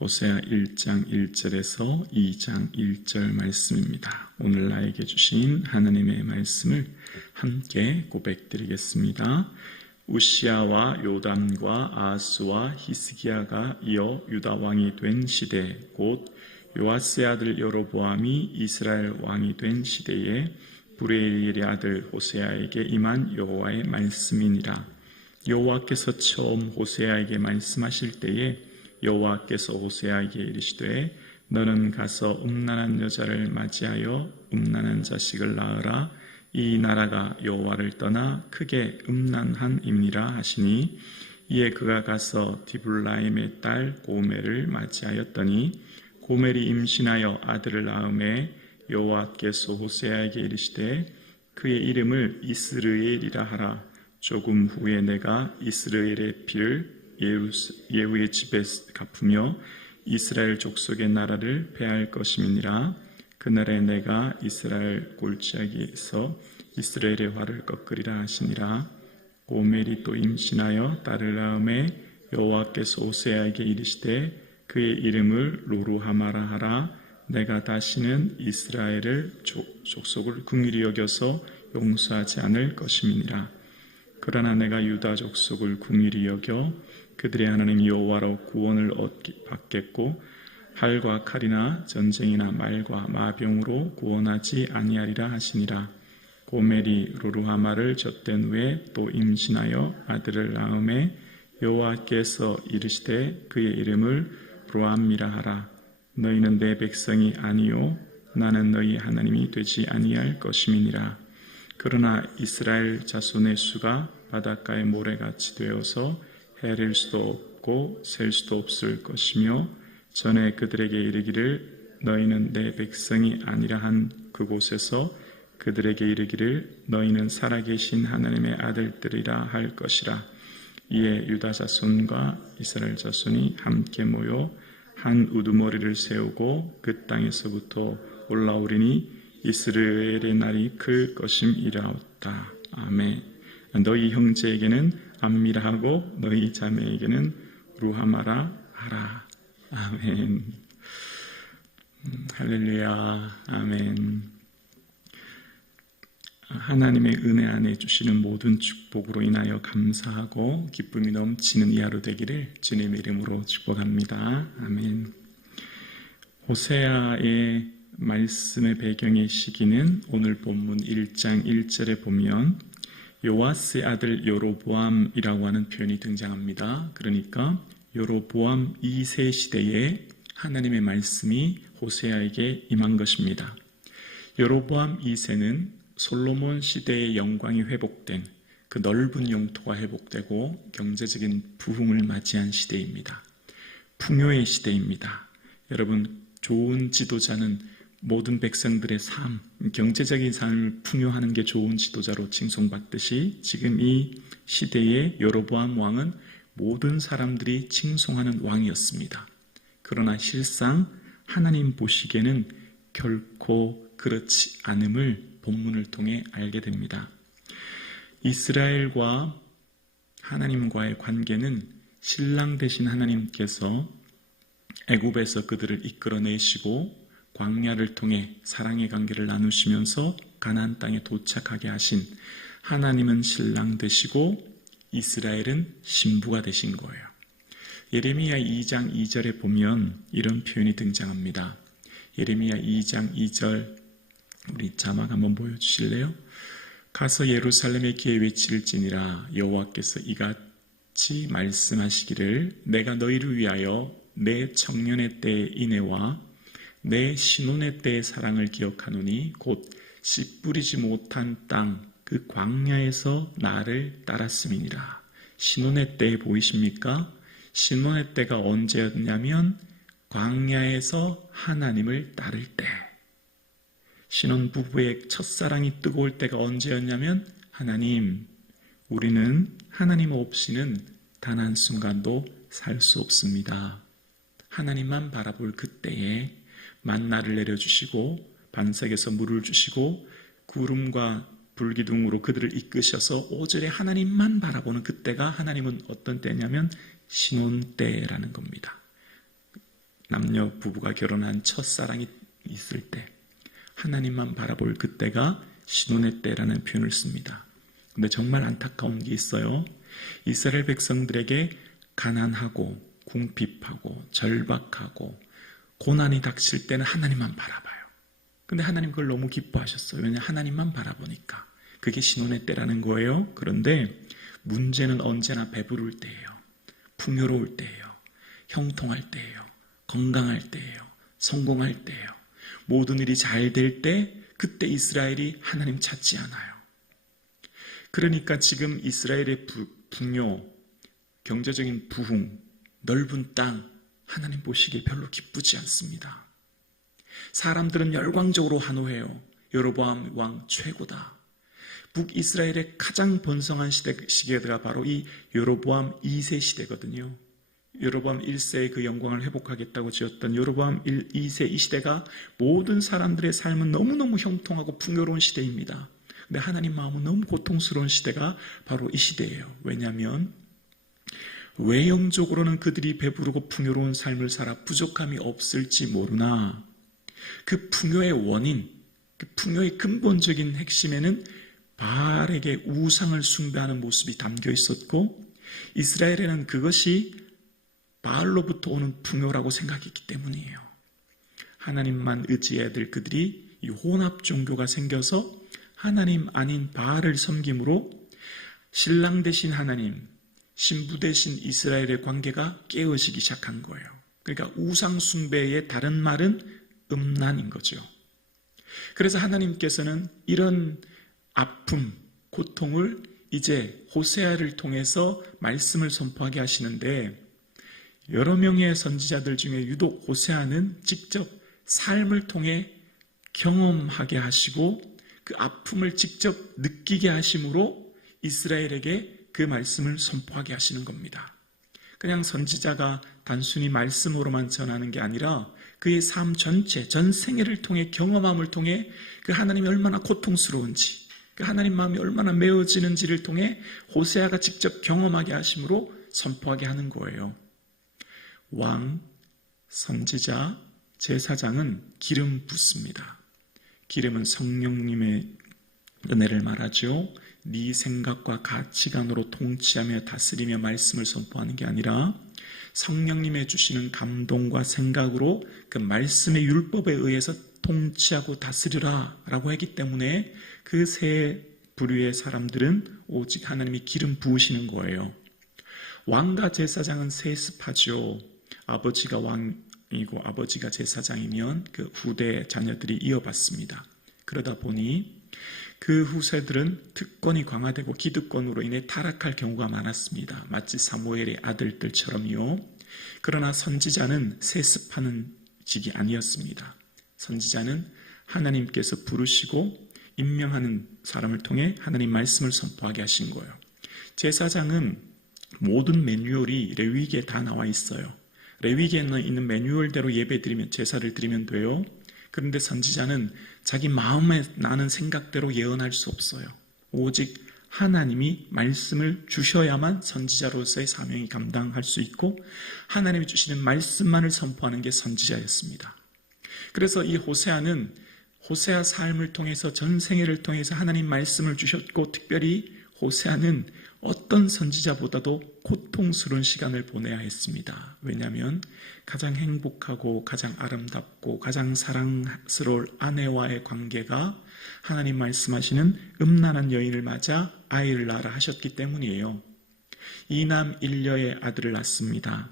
호세아 1장 1절에서 2장 1절 말씀입니다. 오늘 나에게 주신 하나님의 말씀을 함께 고백드리겠습니다. 우시야와 요담과 아하스와 히스기야가 이어 유다 왕이 된 시대, 곧 요아스의 아들 여로보암이 이스라엘 왕이 된 시대에 브레일의 아들 호세아에게 임한 여호와의 말씀이니라. 여호와께서 처음 호세아에게 말씀하실 때에 여호와께서 호세아에게 이르시되 너는 가서 음란한 여자를 맞이하여 음란한 자식을 낳으라. 이 나라가 여호와를 떠나 크게 음란함이니라 하시니, 이에 그가 가서 디블라임의 딸 고멜을 맞이하였더니 고멜이 임신하여 아들을 낳음에 여호와께서 호세아에게 이르시되 그의 이름을 이스르엘이라 하라. 조금 후에 내가 이스라엘의 피를 예후의 집에 갚으며 이스라엘 족속의 나라를 패할 것임이니라. 그날에 내가 이스라엘 골짜기에서 이스라엘의 활을 꺾으리라 하시니라. 고멜이 또 임신하여 딸을 낳음에 여호와께서 호세아에게 이르시되 그의 이름을 로루하마라 하라. 내가 다시는 이스라엘을 족속을 긍휼히 여겨서 용서하지 않을 것임이니라. 그러나 내가 유다 족속을 긍휼히 여겨 그들의 하나님 여호와로 구원을 받겠고 활과 칼이나 전쟁이나 말과 마병으로 구원하지 아니하리라 하시니라. 고멜이 로루하마를 젖된 후에 또 임신하여 아들을 낳음에 여호와께서 이르시되 그의 이름을 로암미라 하라. 너희는 내 백성이 아니요 나는 너희 하나님이 되지 아니할 것임이니라. 그러나 이스라엘 자손의 수가 바닷가의 모래같이 되어서 헤릴 수도 없고 셀 수도 없을 것이며, 전에 그들에게 이르기를 너희는 내 백성이 아니라 한 그곳에서 그들에게 이르기를 너희는 살아계신 하나님의 아들들이라 할 것이라. 이에 유다 자손과 이스라엘 자손이 함께 모여 한 우두머리를 세우고 그 땅에서부터 올라오리니 이스라엘의 날이 클 것임이라오다. 아멘. 너희 형제에게는 암미라 하고 너희 자매에게는 루하마라 하라. 아멘. 할렐루야. 아멘. 하나님의 은혜 안에 주시는 모든 축복으로 인하여 감사하고 기쁨이 넘치는 이 하루 되기를 주님의 이름으로 축복합니다. 아멘. 호세아의 말씀의 배경의 시기는 오늘 본문 1장 1절에 보면 요아스의 아들 여로보암이라고 하는 표현이 등장합니다. 그러니까 여로보암 2세 시대에 하나님의 말씀이 호세아에게 임한 것입니다. 여로보암 2세는 솔로몬 시대의 영광이 회복된 그 넓은 영토가 회복되고 경제적인 부흥을 맞이한 시대입니다. 풍요의 시대입니다. 여러분, 좋은 지도자는 모든 백성들의 삶, 경제적인 삶을 풍요하는 게 좋은 지도자로 칭송받듯이 지금 이 시대의 여로보암 왕은 모든 사람들이 칭송하는 왕이었습니다. 그러나 실상 하나님 보시기에는 결코 그렇지 않음을 본문을 통해 알게 됩니다. 이스라엘과 하나님과의 관계는 신랑 되신 하나님께서 애굽에서 그들을 이끌어내시고 광야를 통해 사랑의 관계를 나누시면서 가나안 땅에 도착하게 하신 하나님은 신랑 되시고 이스라엘은 신부가 되신 거예요. 예레미야 2장 2절에 보면 이런 표현이 등장합니다. 예레미야 2장 2절 우리 자막 한번 보여주실래요? 가서 예루살렘의 귀에 외칠지니라. 여호와께서 이같이 말씀하시기를 내가 너희를 위하여 내 청년의 때의 인애와 내 신혼의 때의 사랑을 기억하노니 곧 씨 뿌리지 못한 땅 그 광야에서 나를 따랐음이니라. 신혼의 때 보이십니까? 신혼의 때가 언제였냐면 광야에서 하나님을 따를 때. 신혼부부의 첫사랑이 뜨거울 때가 언제였냐면 하나님, 우리는 하나님 없이는 단 한순간도 살 수 없습니다. 하나님만 바라볼 그때에 만나를 내려주시고 반석에서 물을 주시고 구름과 불기둥으로 그들을 이끄셔서 오절에 하나님만 바라보는 그때가 하나님은 어떤 때냐면 신혼 때라는 겁니다. 남녀 부부가 결혼한 첫사랑이 있을 때 하나님만 바라볼 그때가 신혼의 때라는 표현을 씁니다. 근데 정말 안타까운 게 있어요. 이스라엘 백성들에게 가난하고 궁핍하고 절박하고 고난이 닥칠 때는 하나님만 바라봐요. 근데 하나님 그걸 너무 기뻐하셨어요. 왜냐하면 하나님만 바라보니까. 그게 신혼의 때라는 거예요. 그런데 문제는 언제나 배부를 때예요. 풍요로울 때예요. 형통할 때예요. 건강할 때예요. 성공할 때예요. 모든 일이 잘 될 때 그때 이스라엘이 하나님 찾지 않아요. 그러니까 지금 이스라엘의 풍요, 경제적인 부흥, 넓은 땅 하나님 보시기에 별로 기쁘지 않습니다. 사람들은 열광적으로 환호해요. 여로보암 왕 최고다. 북이스라엘의 가장 번성한 시대가 바로 이 여로보암 2세 시대거든요. 여로보암 1세의 그 영광을 회복하겠다고 지었던 여로보암 2세 이 시대가 모든 사람들의 삶은 너무너무 형통하고 풍요로운 시대입니다. 근데 하나님 마음은 너무 고통스러운 시대가 바로 이 시대예요. 왜냐하면 외형적으로는 그들이 배부르고 풍요로운 삶을 살아 부족함이 없을지 모르나 그 풍요의 원인, 그 풍요의 근본적인 핵심에는 바알에게 우상을 숭배하는 모습이 담겨 있었고 이스라엘에는 그것이 바알로부터 오는 풍요라고 생각했기 때문이에요. 하나님만 의지해야 될 그들이 이 혼합 종교가 생겨서 하나님 아닌 바알을 섬김으로 신랑 대신 하나님, 신부 대신 이스라엘의 관계가 깨어지기 시작한 거예요. 그러니까 우상 숭배의 다른 말은 음란인 거죠. 그래서 하나님께서는 이런 아픔, 고통을 이제 호세아를 통해서 말씀을 선포하게 하시는데 여러 명의 선지자들 중에 유독 호세아는 직접 삶을 통해 경험하게 하시고 그 아픔을 직접 느끼게 하심으로 이스라엘에게 그 말씀을 선포하게 하시는 겁니다. 그냥 선지자가 단순히 말씀으로만 전하는 게 아니라 그의 삶 전체, 전 생애를 통해 경험함을 통해 그 하나님이 얼마나 고통스러운지 그 하나님 마음이 얼마나 메어지는지를 통해 호세아가 직접 경험하게 하심으로 선포하게 하는 거예요. 왕, 선지자, 제사장은 기름 붓습니다. 기름은 성령님의 은혜를 말하죠. 네 생각과 가치관으로 통치하며 다스리며 말씀을 선포하는 게 아니라 성령님의 주시는 감동과 생각으로 그 말씀의 율법에 의해서 통치하고 다스리라 라고 했기 때문에 그 세 부류의 사람들은 오직 하나님이 기름 부으시는 거예요. 왕과 제사장은 세습하죠. 아버지가 왕이고 아버지가 제사장이면 그 후대 자녀들이 이어받습니다. 그러다 보니 그 후세들은 특권이 강화되고 기득권으로 인해 타락할 경우가 많았습니다. 마치 사무엘의 아들들처럼요. 그러나 선지자는 세습하는 직이 아니었습니다. 선지자는 하나님께서 부르시고 임명하는 사람을 통해 하나님 말씀을 선포하게 하신 거예요. 제사장은 모든 매뉴얼이 레위기에 다 나와 있어요. 레위기에 있는 매뉴얼대로 예배드리면 제사를 드리면 돼요. 그런데 선지자는 자기 마음에 나는 생각대로 예언할 수 없어요. 오직 하나님이 말씀을 주셔야만 선지자로서의 사명이 감당할 수 있고 하나님이 주시는 말씀만을 선포하는 게 선지자였습니다. 그래서 이 호세아는 호세아 삶을 통해서 전 생애를 통해서 하나님 말씀을 주셨고 특별히 호세아는 어떤 선지자보다도 고통스러운 시간을 보내야 했습니다. 왜냐하면 가장 행복하고 가장 아름답고 가장 사랑스러울 아내와의 관계가 하나님 말씀하시는 음란한 여인을 맞아 아이를 낳으라 하셨기 때문이에요. 이남 일녀의 아들을 낳습니다.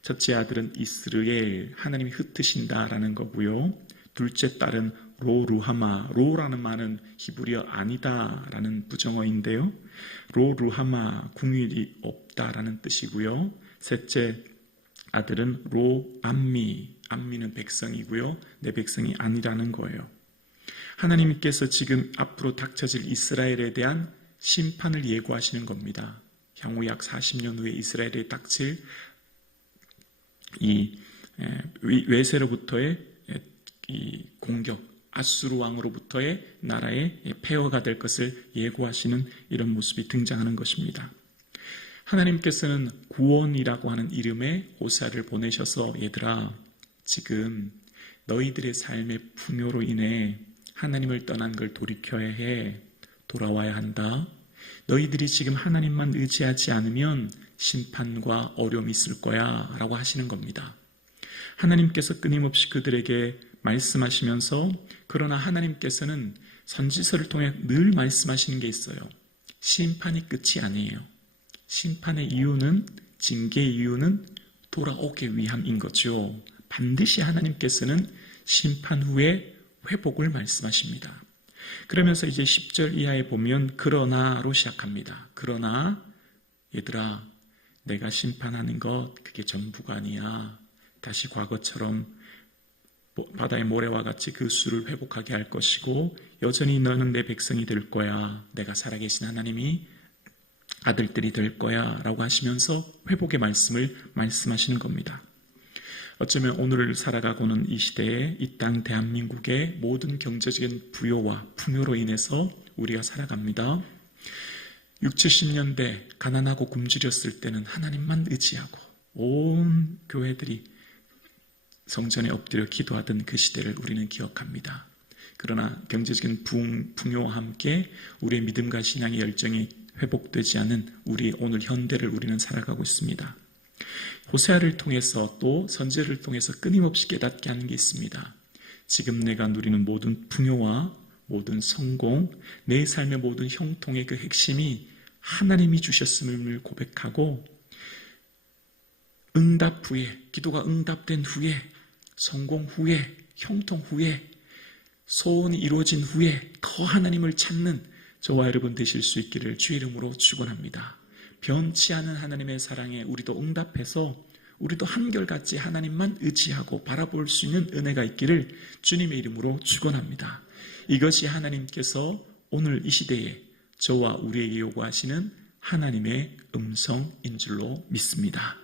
첫째 아들은 이스르엘, 하나님이 흩으신다라는 거고요. 둘째 딸은 로루하마, 로라는 말은 히브리어 아니다라는 부정어인데요. 로루하마, 궁율이 없다라는 뜻이고요. 셋째 아들은 로암미, 암미는 백성이고요. 내 백성이 아니라는 거예요. 하나님께서 지금 앞으로 닥쳐질 이스라엘에 대한 심판을 예고하시는 겁니다. 향후 약 40년 후에 이스라엘에 닥칠 이 외세로부터의 이 공격, 아수르 왕으로부터의 나라의 폐허가 될 것을 예고하시는 이런 모습이 등장하는 것입니다. 하나님께서는 구원이라고 하는 이름의 호세아를 보내셔서 얘들아 지금 너희들의 삶의 풍요로 인해 하나님을 떠난 걸 돌이켜야 해. 돌아와야 한다. 너희들이 지금 하나님만 의지하지 않으면 심판과 어려움이 있을 거야 라고 하시는 겁니다. 하나님께서 끊임없이 그들에게 말씀하시면서, 그러나 하나님께서는 선지서를 통해 늘 말씀하시는 게 있어요. 심판이 끝이 아니에요. 심판의 이유는, 징계의 이유는 돌아오기 위함인 거죠. 반드시 하나님께서는 심판 후에 회복을 말씀하십니다. 그러면서 이제 10절 이하에 보면 그러나로 시작합니다. 그러나 얘들아, 내가 심판하는 것 그게 전부가 아니야. 다시 과거처럼 바다의 모래와 같이 그 수를 회복하게 할 것이고, 여전히 너는 내 백성이 될 거야. 내가 살아계신 하나님이 아들들이 될 거야 라고 하시면서 회복의 말씀을 말씀하시는 겁니다. 어쩌면 오늘을 살아가고는 이 시대에 이 땅 대한민국의 모든 경제적인 부요와 풍요로 인해서 우리가 살아갑니다. 60, 70년대 가난하고 굶주렸을 때는 하나님만 의지하고 온 교회들이 성전에 엎드려 기도하던 그 시대를 우리는 기억합니다. 그러나 경제적인 풍요와 함께 우리의 믿음과 신앙의 열정이 회복되지 않은 우리 오늘 현대를 우리는 살아가고 있습니다. 호세아를 통해서 또 선지자를 통해서 끊임없이 깨닫게 하는 게 있습니다. 지금 내가 누리는 모든 풍요와 모든 성공, 내 삶의 모든 형통의 그 핵심이 하나님이 주셨음을 고백하고, 응답 후에, 기도가 응답된 후에, 성공 후에, 형통 후에, 소원이 이루어진 후에 더 하나님을 찾는 저와 여러분 되실 수 있기를 주의 이름으로 축원합니다. 변치 않은 하나님의 사랑에 우리도 응답해서 우리도 한결같이 하나님만 의지하고 바라볼 수 있는 은혜가 있기를 주님의 이름으로 축원합니다. 이것이 하나님께서 오늘 이 시대에 저와 우리에게 요구하시는 하나님의 음성인 줄로 믿습니다.